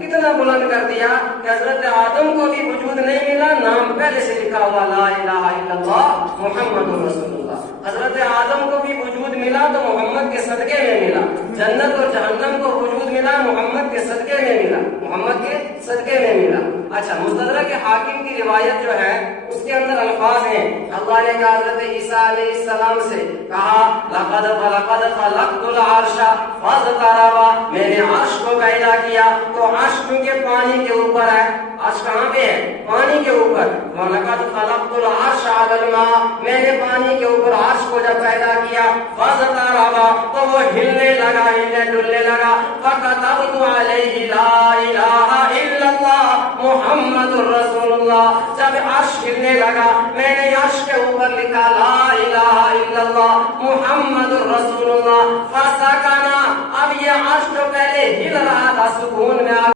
کتنا بلند کر دیا کہ حضرت آدم کو بھی وجود نہیں ملا، نام پہلے سے لکھا ہوا لا الہ الا اللہ محمد رسول اللہ۔ حضرت آدم کو بھی وجود ملا تو محمد کے صدقے میں ملا، جنت اور جہنم کو وجود ملا محمد کے صدقے میں ملا، محمد کے صدقے میں ملا۔ اچھا، مستدرک حاکم کی روایت جو ہے اس کے اندر الفاظ ہیں، اللہ نے کہا حضرت عیسیٰ علیہ السلام سے کہا لقد خلقت العرش فاستوى، میں نے عرش کو پیدا کیا، تو عرش کیونکہ پانی کے اوپر ہے، عرش کہاں پہ ہے؟ پانی کے اوپر۔ وَلَقَدْ خَلَقْتُ الْعَرْشَ عَلَى الْمَاءِ، میں نے پانی کے اوپر عرش کو جب پیدا کیا، فَاسْتَوَى، تو وہ ہلنے لگا، ہلنے ڈلنے لگا، فَكَتَبْتُ عَلَيْهِ لَا إِلَٰهَ إِلَّا اللَّهُ مُحَمَّدٌ رَّسُولُ اللَّهِ۔ جب عرش ہلنے لگا میں نے عرش کے اوپر لکھا لا الہ الا اللہ محمد رسول اللہ، فَسَكَنَ، اب یہ عرش جو پہلے ہل رہا تھا سکون میں